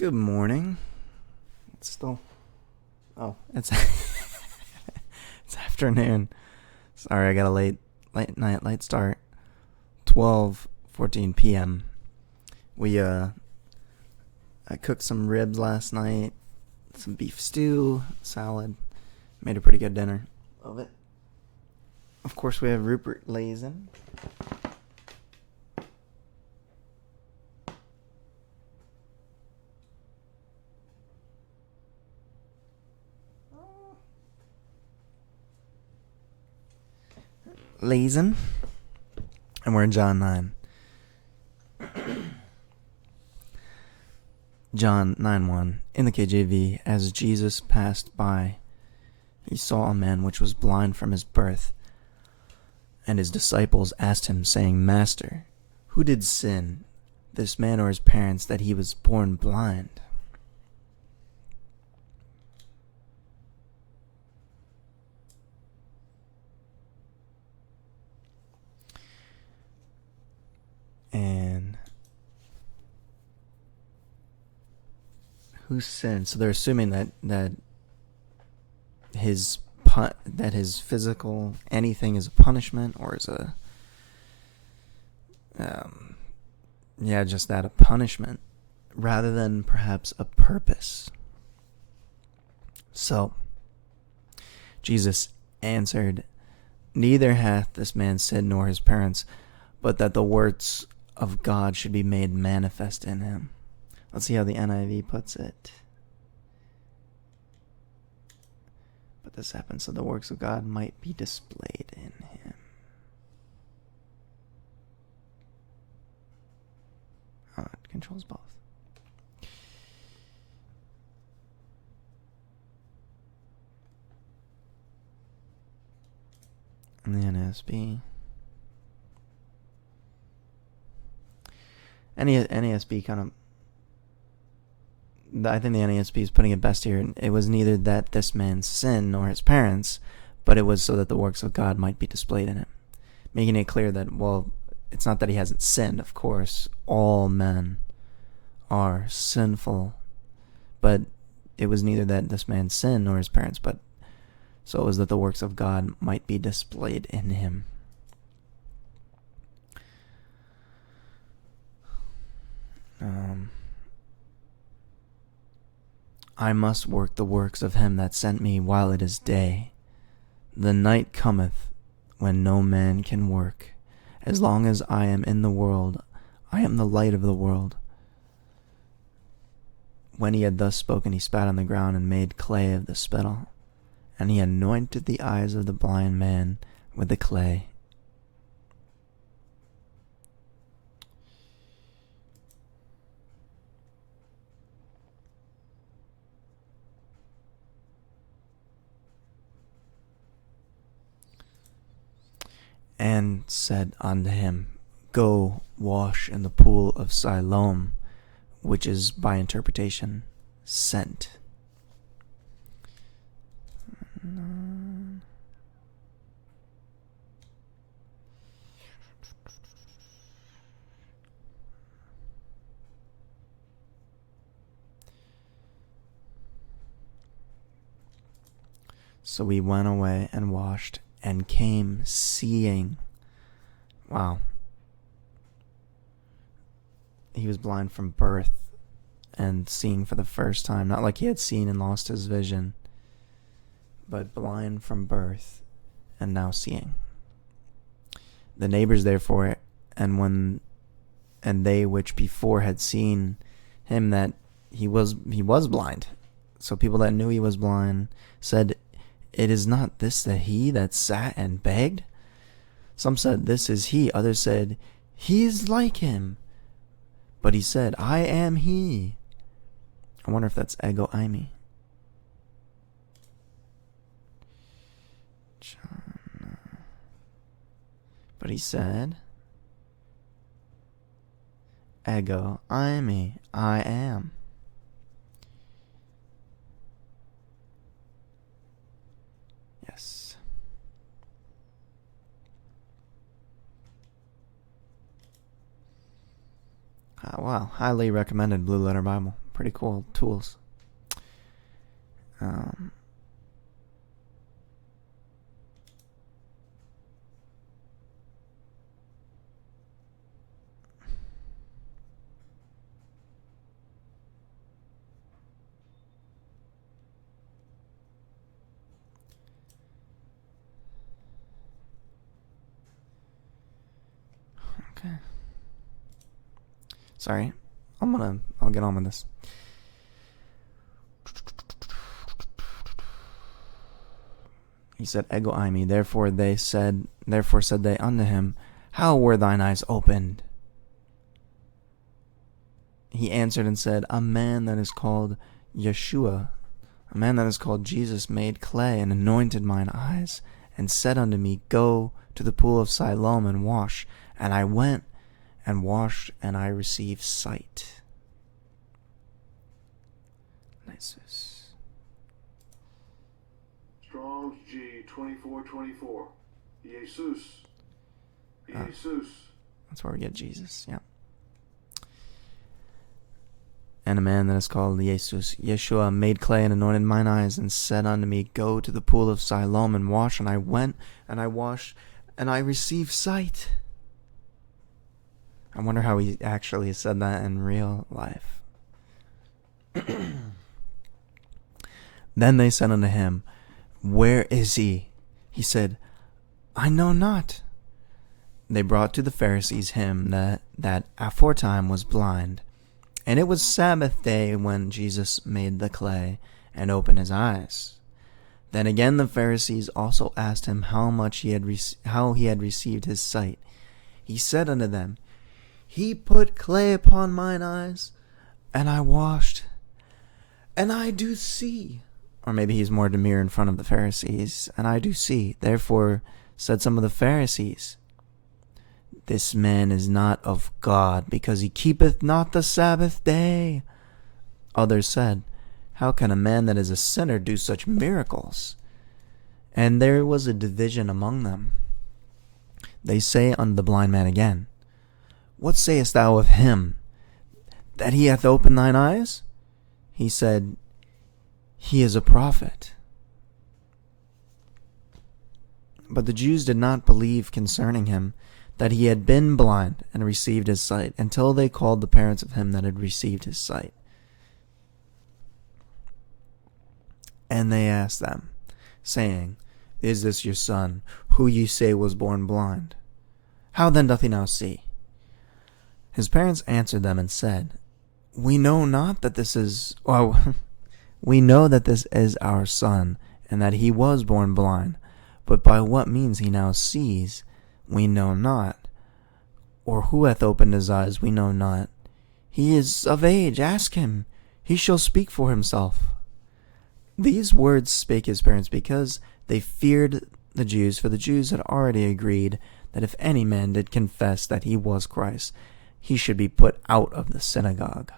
Good morning. It's still. Oh, it's it's afternoon. Sorry, I got a late start. 12:14 p.m. I cooked some ribs last night, some beef stew, salad. Made a pretty good dinner of it. Of course, we have Rupert Lazen. Lazen. And we're in John 9. John 9:1. In the KJV, as Jesus passed by, he saw a man which was blind from his birth. And his disciples asked him, saying, Master, who did sin, this man or his parents, that he was born blind? And who sinned? So they're assuming that his physical anything is a punishment, or is just that, a punishment, rather than perhaps a purpose. So Jesus answered, Neither hath this man sinned nor his parents, but that the works of God should be made manifest in him. Let's see how the NIV puts it. But this happened so the works of God might be displayed in him. Oh, it controls both. And the NASB. NASB kind of... I think the NASB is putting it best here. It was neither that this man sinned nor his parents, but it was so that the works of God might be displayed in him. Making it clear that, well, it's not that he hasn't sinned, of course. All men are sinful. But it was neither that this man sinned nor his parents, but so it was that the works of God might be displayed in him. I must work the works of him that sent me while it is day. The night cometh when no man can work. As long as I am in the world, I am the light of the world. When he had thus spoken, he spat on the ground and made clay of the spittle. And he anointed the eyes of the blind man with the clay. And said unto him, Go wash in the pool of Siloam, which is by interpretation sent. So he went away and washed and came seeing. Wow. He was blind from birth and seeing for the first time. Not like he had seen and lost his vision, but blind from birth and now seeing. The neighbors therefore, and they which before had seen him that he was blind, so people that knew he was blind, said, It is not this that he that sat and begged? Some said, This is he. Others said, He is like him. But he said, I am he. I wonder if that's ego eimi. But he said, ego eimi, I am. Yes. Wow, highly recommended Blue Letter Bible. pretty cool tools. Okay. Sorry. I'll get on with this. He said, Ego eimi. Therefore said they unto him, How were thine eyes opened? He answered and said, A man that is called Yeshua, a man that is called Jesus, made clay and anointed mine eyes, and said unto me, Go to the pool of Siloam and wash. And I went and washed, and I received sight. Nice. Strong's G 2424. Jesus. That's where we get Jesus, yeah. And a man that is called Jesus, Yeshua, made clay and anointed mine eyes, and said unto me, Go to the pool of Siloam and wash. And I went, and I washed, and I received sight. I wonder how he actually said that in real life. Then they said unto him, Where is he? He said, I know not. They brought to the Pharisees him that aforetime was blind. And it was Sabbath day when Jesus made the clay and opened his eyes. Then again the Pharisees also asked him how he had received his sight. He said unto them, He put clay upon mine eyes, and I washed, and I do see. Or maybe he's more demure in front of the Pharisees, and I do see. Therefore said some of the Pharisees, This man is not of God, because he keepeth not the Sabbath day. Others said, How can a man that is a sinner do such miracles? And there was a division among them. They say unto the blind man again, What sayest thou of him, that he hath opened thine eyes? He said, He is a prophet. But the Jews did not believe concerning him that he had been blind and received his sight, until they called the parents of him that had received his sight. And they asked them, saying, Is this your son, who ye say was born blind? How then doth he now see? His parents answered them and said, We know not that this is... We know that this is our son, and that he was born blind, but by what means he now sees, we know not. Or who hath opened his eyes, we know not. He is of age, ask him. He shall speak for himself. These words spake his parents because they feared the Jews, for the Jews had already agreed that if any man did confess that he was Christ, he should be put out of the synagogue.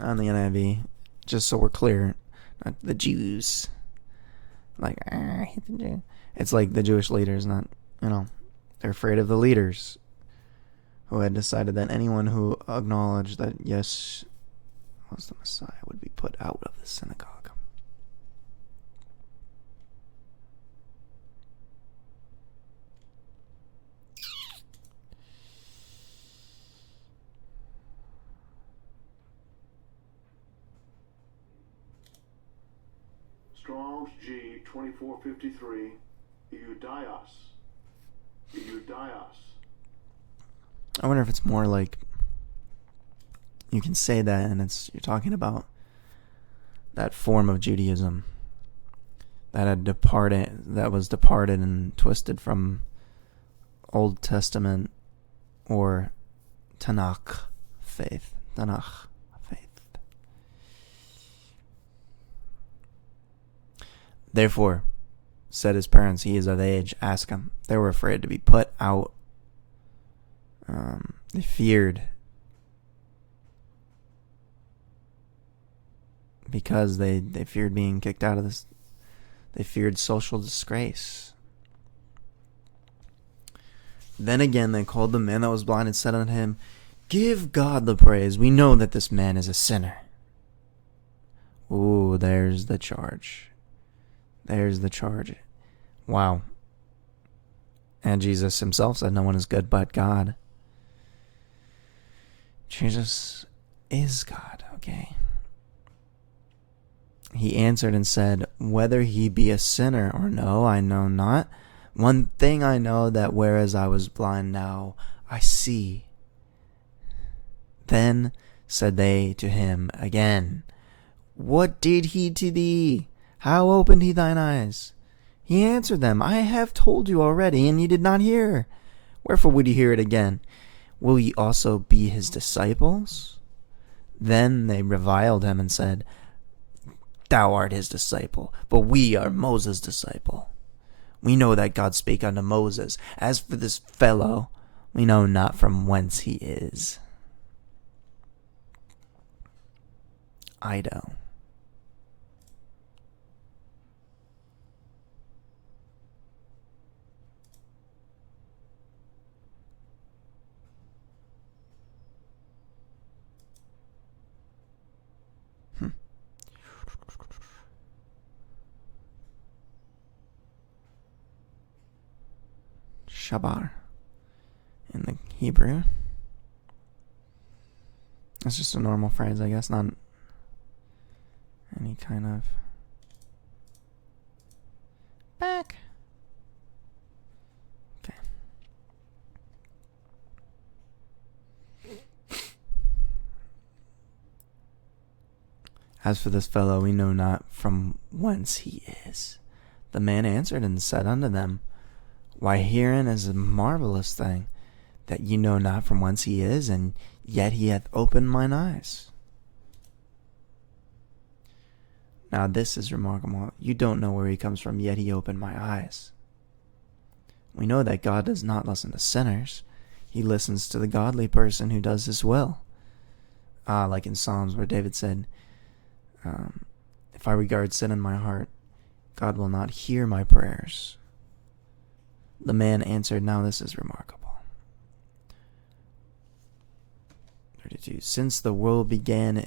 On the NIV, just so we're clear, not the Jews. Like, I hate the Jew. It's like the Jewish leaders, not, they're afraid of the leaders who had decided that anyone who acknowledged that yes was the Messiah would be put out of the synagogue. Strong's G 2453. Eudios. I wonder if it's more like you can say that and you're talking about that form of Judaism that was departed and twisted from Old Testament or Tanakh faith. Therefore, said his parents, he is of age, ask him. They were afraid to be put out. They feared because they feared being kicked out of this. They feared social disgrace. Then again they called the man that was blind and said unto him, Give God the praise. We know that this man is a sinner. Ooh, there's the charge. There's the charge. Wow. And Jesus himself said, No one is good but God. Jesus is God, okay? He answered and said, Whether he be a sinner or no, I know not. One thing I know, that whereas I was blind, now I see. Then said they to him again, What did he to thee? How opened he thine eyes? He answered them, I have told you already, and ye did not hear. Wherefore would ye hear it again? Will ye also be his disciples? Then they reviled him and said, Thou art his disciple, but we are Moses' disciple. We know that God spake unto Moses. As for this fellow, we know not from whence he is. Ido. Shabar in the Hebrew. It's just a normal phrase, I guess, not any kind of back. Okay. As for this fellow, we know not from whence he is. The man answered and said unto them, Why, herein is a marvelous thing, that ye know not from whence he is, and yet he hath opened mine eyes. Now this is remarkable. You don't know where he comes from, yet he opened my eyes. We know that God does not listen to sinners. He listens to the godly person who does his will. Like in Psalms where David said, if I regard sin in my heart, God will not hear my prayers. The man answered, Now this is remarkable. 32. Since the world began,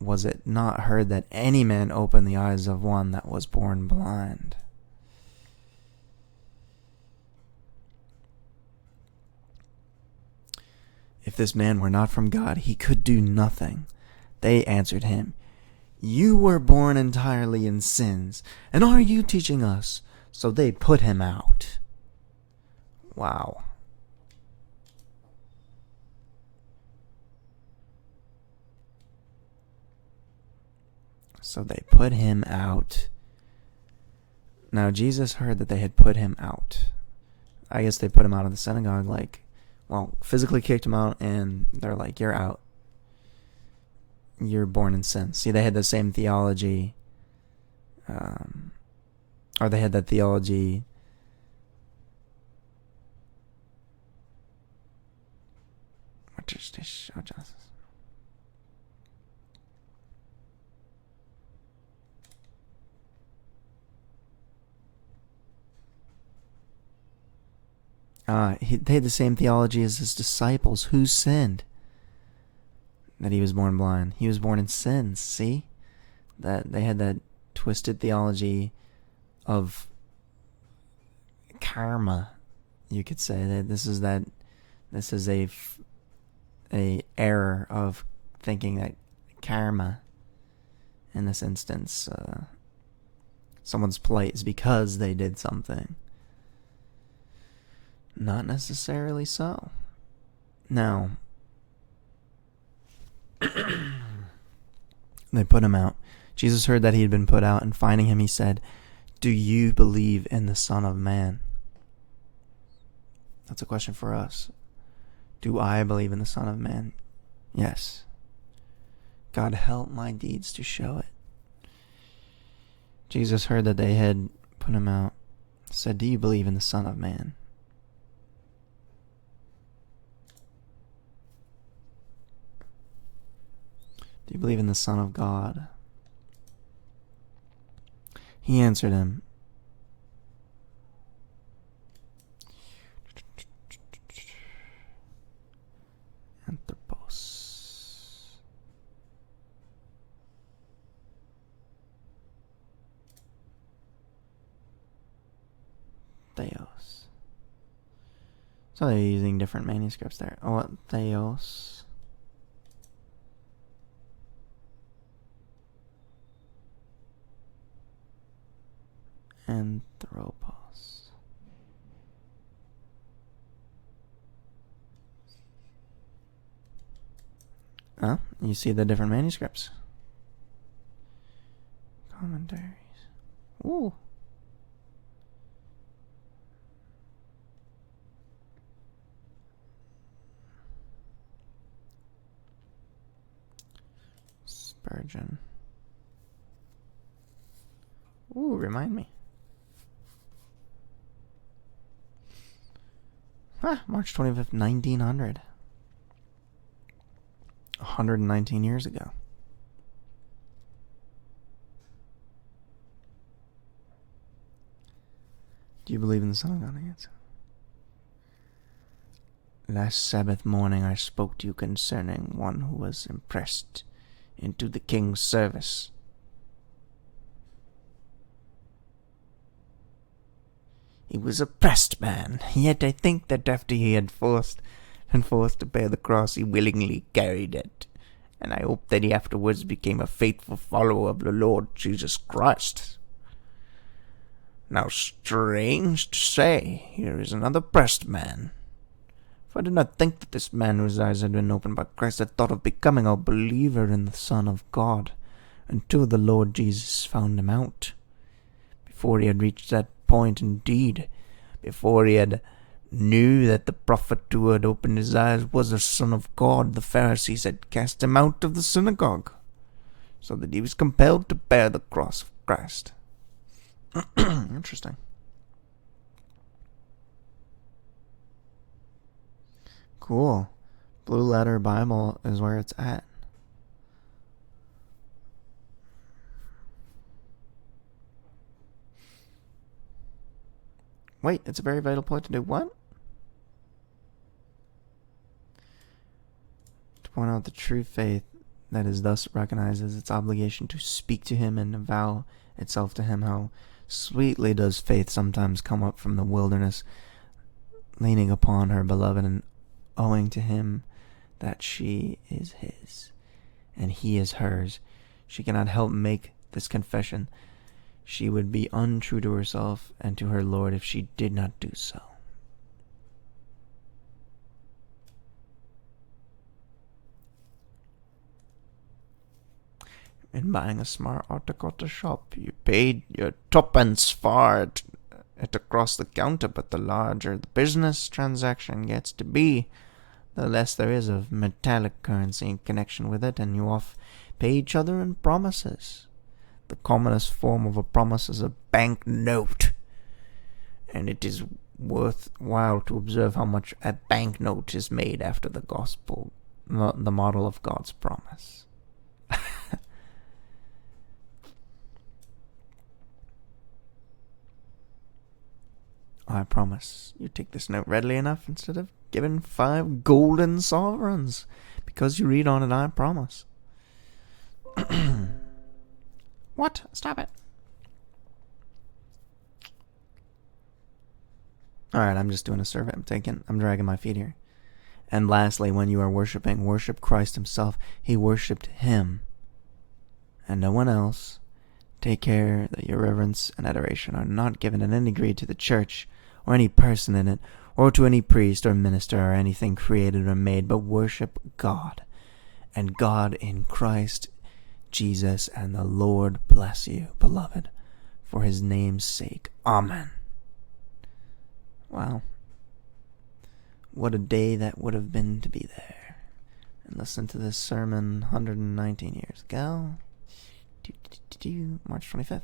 was it not heard that any man opened the eyes of one that was born blind? If this man were not from God, he could do nothing. They answered him, You were born entirely in sins, and are you teaching us? So they put him out. Wow. So they put him out. Now Jesus heard that they had put him out. I guess they put him out of the synagogue, physically kicked him out, and they're like, You're out. You're born in sin. See, they had the same theology, or they had that theology. They had the same theology as his disciples. Who sinned? That he was born blind. He was born in sins. See? That they had that twisted theology of karma. You could say that this is a error of thinking that karma, in this instance, someone's plight is because they did something. Not necessarily so. Now, they put him out. Jesus heard that he had been put out, and finding him, he said, Do you believe in the Son of Man? That's a question for us. Do I believe in the Son of Man? Yes. God, help my deeds to show it. Jesus heard that they had put him out, said, Do you believe in the Son of Man? Do you believe in the Son of God? He answered him, Anthropos. Theos. So they're using different manuscripts there. Oh, Theos. Anthropos. Oh, you see the different manuscripts. Commentaries. Ooh. Spurgeon. Ooh, remind me. March 25th, 1900. 119 years ago. Do you believe in the Son of God? Answer. Last Sabbath morning I spoke to you concerning one who was impressed into the king's service. He was a pressed man, yet I think that after he had been forced to bear the cross, he willingly carried it. And I hope that he afterwards became a faithful follower of the Lord Jesus Christ. Now, strange to say, here is another pressed man. For I did not think that this man whose eyes had been opened by Christ had thought of becoming a believer in the Son of God, until the Lord Jesus found him out. Before he had reached that point, indeed, before he had knew that the prophet who had opened his eyes was the Son of God, the Pharisees had cast him out of the synagogue, so that he was compelled to bear the cross of Christ. Interesting. Cool. Blue Letter Bible is where it's at. Wait, it's a very vital point to do what? To point out the true faith that is thus recognizes its obligation to speak to him and avow itself to him. How sweetly does faith sometimes come up from the wilderness, leaning upon her beloved and owing to him that she is his and he is hers. She cannot help make this confession. She would be untrue to herself and to her Lord if she did not do so. In buying a smart article at the shop, you paid your twopence for it across the counter, but the larger the business transaction gets to be, the less there is of metallic currency in connection with it, and you oft pay each other in promises. The commonest form of a promise is a bank note, and it is worthwhile to observe how much a bank note is made after the gospel, the model of God's promise. I promise you take this note readily enough instead of giving 5 golden sovereigns, because you read on it, I promise. What? Stop it. Alright, I'm just doing a survey. I'm dragging my feet here. And lastly, when you are worshiping, worship Christ himself. He worshipped him and no one else. Take care that your reverence and adoration are not given in any degree to the church or any person in it, or to any priest or minister or anything created or made, but worship God, and God in Christ Jesus, and the Lord bless you, beloved, for his name's sake. Amen. Wow. What a day that would have been to be there and listen to this sermon 119 years ago. March 25th.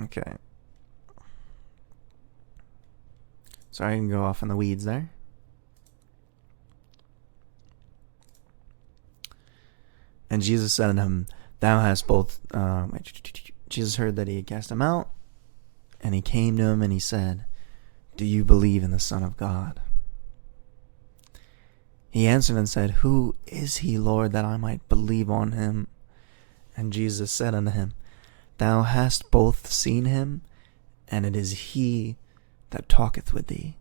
Okay. Sorry, I can go off in the weeds there. And Jesus said unto him, Thou hast both... Jesus heard that he had cast him out, and he came to him and he said, do you believe in the Son of God? He answered and said, who is he, Lord, that I might believe on him? And Jesus said unto him, thou hast both seen him, and it is he that talketh with thee.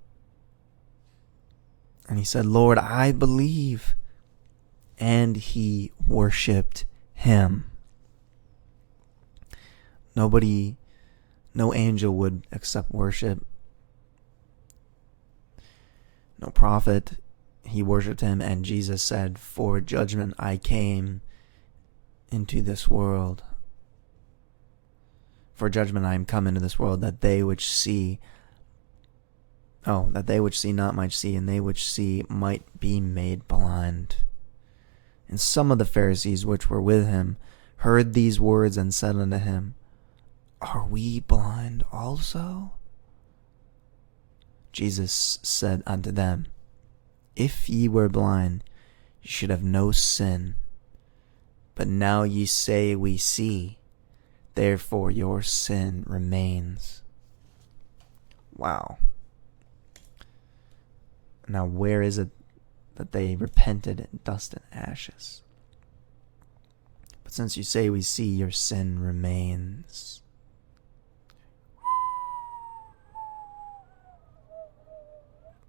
And he said, Lord, I believe. And he worshipped him. Nobody, no angel would accept worship. No prophet. He worshipped him, and Jesus said, for judgment I came into this world. For judgment I am come into this world, that they which see not might see, and they which see might be made blind. And some of the Pharisees which were with him heard these words and said unto him, are we blind also? Jesus said unto them, if ye were blind, ye should have no sin. But now ye say we see, therefore your sin remains. Wow. Now where is it that they repented in dust and ashes? But since you say we see, your sin remains.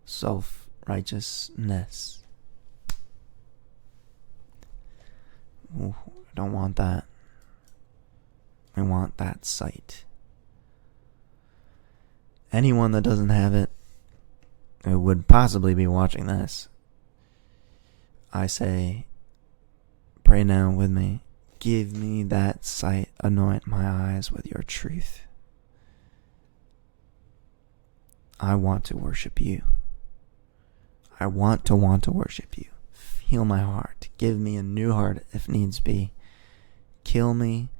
Self-righteousness. Ooh, I don't want that. I want that sight. Anyone that doesn't have it, who would possibly be watching this, I say, pray now with me. Give me that sight. Anoint my eyes with your truth. I want to worship you. I want to worship you. Heal my heart. Give me a new heart if needs be. Kill me,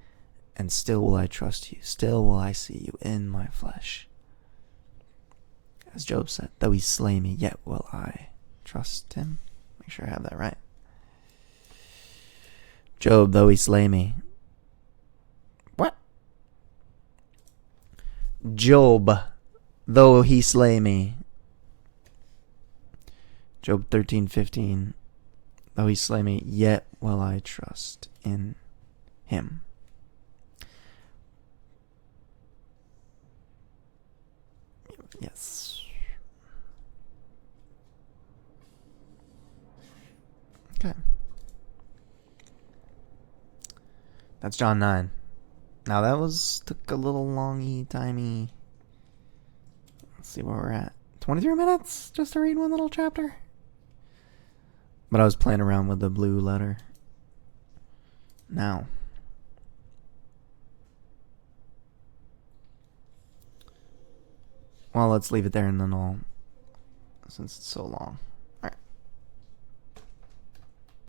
and still will I trust you. Still will I see you in my flesh. As Job said, though he slay me, yet will I trust him. Make sure I have that right. Job, though he slay me. What? Job, though he slay me. Job 13:15. Though he slay me, yet will I trust in him. Yes. Okay. That's John 9. Now that took a little longy-timey. Let's see where we're at. 23 minutes just to read one little chapter. But I was playing around with the blue letter. Now. Well, let's leave it there and then since it's so long.